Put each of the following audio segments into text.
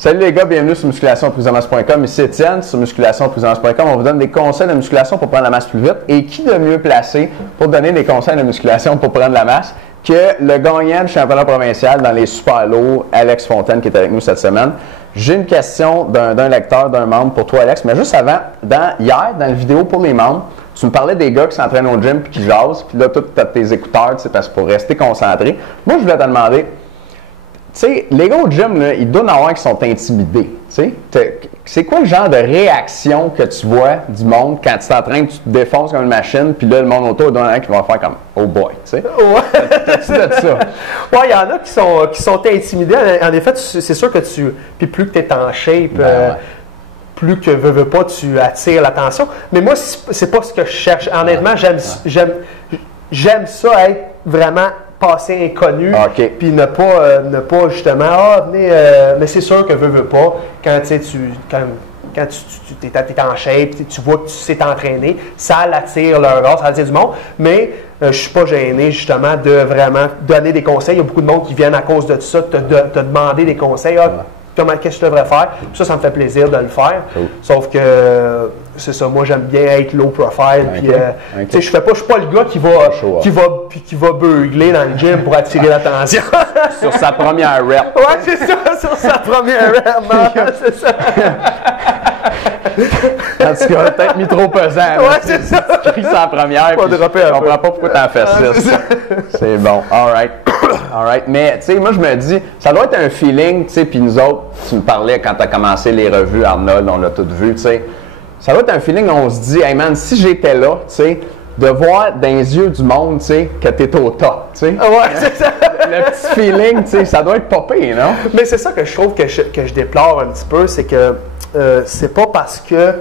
Salut les gars, bienvenue sur musculationprisemasse.com. Ici Étienne, sur musculationprisemasse.com. On vous donne des conseils de musculation pour prendre la masse plus vite. Et qui de mieux placé pour donner des conseils de musculation pour prendre la masse que le gagnant du championnat provincial dans les super lourds, Alex Fontaine, qui est avec nous cette semaine. J'ai une question d'un lecteur, d'un membre pour toi, Alex. Mais juste avant, hier, dans la vidéo pour les membres, tu me parlais des gars qui s'entraînent au gym et qui jasent. Puis là, tu as tes écouteurs, parce que pour rester concentré. Moi, je voulais te demander, tu sais, les gars au gym, là, ils doivent avoir qui sont intimidés. C'est quoi le genre de réaction que tu vois du monde quand tu t'entraînes, tu te défonces comme une machine, puis là, le monde autour, il doit y en avoir qui va faire comme « Oh boy », tu sais? Ouais. T'as-tu de ça? Ouais, il y en a qui sont intimidés. En effet, c'est sûr que puis plus que tu es en shape, ouais. plus que veux pas, tu attires l'attention. Mais moi, c'est pas ce que je cherche. Honnêtement, j'aime ça être vraiment passé inconnu, puis ne pas justement, venez, mais c'est sûr que veux pas, quand tu es en shape, tu vois que tu sais t'entraîner, ça l'attire leur regard, ça attire du monde, mais je suis pas gêné justement de vraiment donner des conseils. Il y a beaucoup de monde qui viennent à cause de ça, te demander des conseils. Qu'est-ce que je devrais faire? Ça me fait plaisir de le faire. Sauf que c'est ça, moi j'aime bien être low profile. Puis, je suis pas le gars qui va beugler dans le gym pour attirer l'attention. Sur sa première rep. Ouais, c'est ça, sur sa première rep. C'est ça. En tout cas, peut-être mis trop pesant. Ouais, c'est ça. Tu cries sa première. Je comprends pas pourquoi t'en fais 6. C'est bon. All right. Mais, tu sais, moi, je me dis, ça doit être un feeling, tu sais, puis nous autres, tu me parlais quand tu as commencé les revues Arnold, on l'a tout vu, tu sais. Ça doit être un feeling où on se dit, hey man, si j'étais là, tu sais, de voir dans les yeux du monde, tu sais, que tu es au top, tu sais. Ouais, c'est ça. Le petit feeling, tu sais, ça doit être popé, non? Mais c'est ça que je trouve que je déplore un petit peu, c'est que c'est pas parce que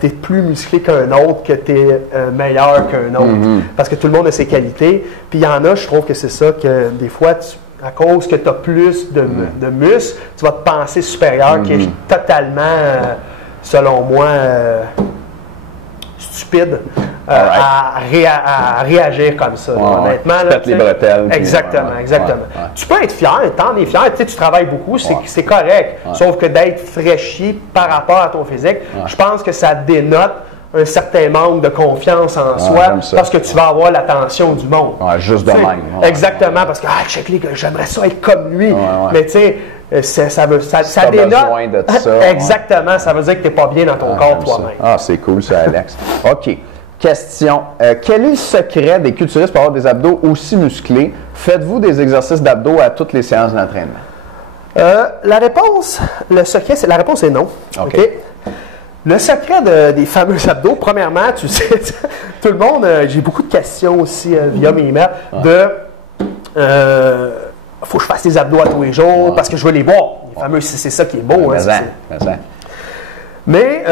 tu es plus musclé qu'un autre que tu es meilleur qu'un autre. Parce que tout le monde a ses qualités. Puis il y en a, je trouve que c'est ça, que des fois, à cause que tu as plus de muscles, tu vas te penser supérieur, qui est totalement, selon moi, stupide à réagir comme ça. Honnêtement, tu les bretelles. Exactement. Tu peux être fier, t'en es fier, tu travailles beaucoup, c'est correct. Sauf que d'être fraîchi par rapport à ton physique, je pense que ça dénote un certain manque de confiance en soi parce que tu vas avoir l'attention du monde. Juste de même. Exactement, parce que check-les, j'aimerais ça être comme lui. Mais tu sais, ça dénote. Besoin de ça. Exactement, ça veut dire que tu n'es pas bien dans ton corps toi-même. C'est cool ça, Alex. OK. Question. Quel est le secret des culturistes pour avoir des abdos aussi musclés? Faites-vous des exercices d'abdos à toutes les séances d'entraînement? La réponse est non. OK. Le secret des fameux abdos, premièrement, tu sais, tout le monde, j'ai beaucoup de questions aussi via mes emails faut que je fasse des abdos à tous les jours parce que je veux les voir. Les fameux, c'est ça qui est beau. Mais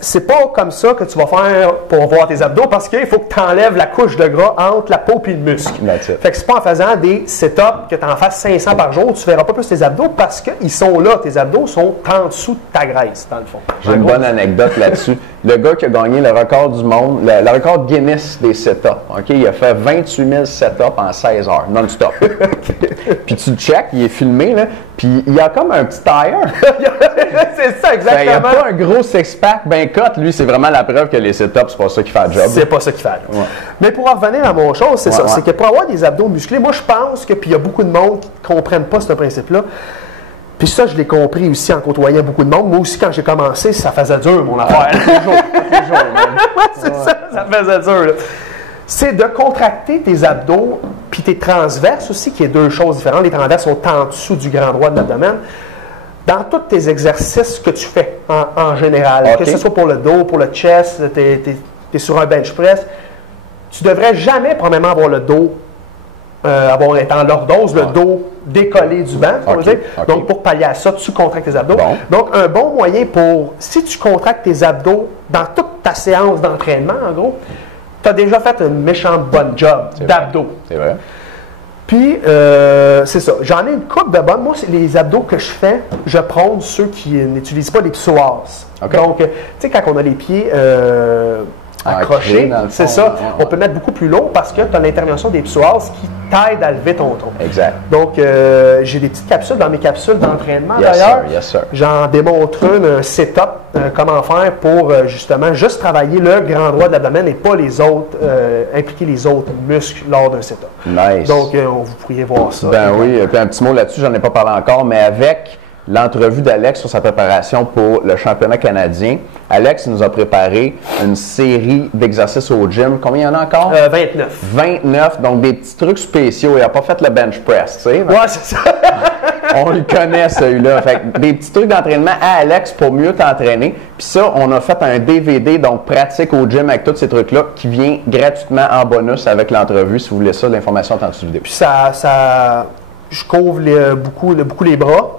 c'est pas comme ça que tu vas faire pour voir tes abdos parce qu'il faut que tu enlèves la couche de gras entre la peau et le muscle. Fait que c'est pas en faisant des sit-ups que tu en fasses 500 par jour, tu verras pas plus tes abdos parce qu'ils sont là. Tes abdos sont en dessous de ta graisse, dans le fond. J'ai une bonne anecdote là-dessus. Le gars qui a gagné le record du monde, le record Guinness des sit-ups, il a fait 28 000 sit-ups en 16 heures, non-stop. Puis tu le check, il est filmé, là, puis il y a comme un petit tire. C'est ça, exactement. Il n'y a pas un gros six-pack bien cut. Lui, c'est vraiment la preuve que les sit-ups, c'est pas ça qui fait le job. C'est pas ça qui fait le job. Mais pour en revenir à mon chose, c'est ça. C'est que pour avoir des abdos musclés, moi, je pense que, puis il y a beaucoup de monde qui ne comprennent pas ce principe-là. Puis ça, je l'ai compris aussi en côtoyant beaucoup de monde. Moi aussi, quand j'ai commencé, ça faisait dur, mon affaire. C'est ça, ça faisait dur. Là. C'est de contracter tes abdos, puis tes transverses aussi, qui est deux choses différentes. Les transverses sont en dessous du grand droit de l'abdomen. Dans tous tes exercices que tu fais en général, que ce soit pour le dos, pour le chest, tu es sur un bench press, tu ne devrais jamais, premièrement, avoir le dos, être en lordose, le dos décollé du banc. Donc, pour pallier à ça, tu contractes tes abdos. Donc, un bon moyen si tu contractes tes abdos dans toute ta séance d'entraînement, en gros, tu as déjà fait un méchant bon job d'abdos. C'est vrai. Puis, c'est ça. J'en ai une couple de bonnes. Moi, les abdos que je fais, je prône ceux qui n'utilisent pas les psoas. Donc, tu sais, quand on a les pieds accroché. C'est ça. Ouais. On peut mettre beaucoup plus lourd parce que tu as l'intervention des psoas qui t'aident à lever ton tronc. Exact. Donc, j'ai des petites capsules dans mes capsules d'entraînement Yes, d'ailleurs. sir. Yes, sir. J'en démontre un setup, comment faire pour justement juste travailler le grand droit de l'abdomen et pas les autres, impliquer les autres muscles lors d'un setup. Nice. Donc, vous pourriez voir ça. Ben oui, puis un petit mot là-dessus, j'en ai pas parlé encore, mais avec l'entrevue d'Alex sur sa préparation pour le championnat canadien, Alex nous a préparé une série d'exercices au gym. Combien il y en a encore? 29. 29, donc des petits trucs spéciaux. Il n'a pas fait le bench press, tu sais. Ouais, c'est ça. On le connaît, celui-là. Fait que des petits trucs d'entraînement à Alex pour mieux t'entraîner. Puis ça, on a fait un DVD, donc pratique au gym avec tous ces trucs-là, qui vient gratuitement en bonus avec l'entrevue. Si vous voulez ça, l'information est en dessous de la vidéo. Puis je couvre beaucoup les bras.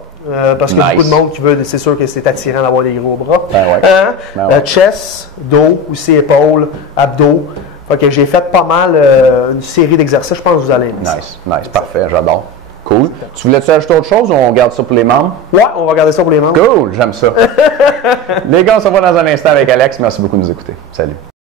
Parce qu'il y a beaucoup de monde qui veut, c'est sûr que c'est attirant d'avoir des gros bras. Ben ouais. Ben ouais. Chest, dos, aussi épaules, abdos. Fait que j'ai fait pas mal une série d'exercices, je pense que vous allez aimer ça. Nice, parfait, j'adore. Cool. Tu voulais-tu ajouter autre chose ou on garde ça pour les membres? Ouais, on va garder ça pour les membres. Cool, j'aime ça. Les gars, on se revoit dans un instant avec Alex. Merci beaucoup de nous écouter. Salut.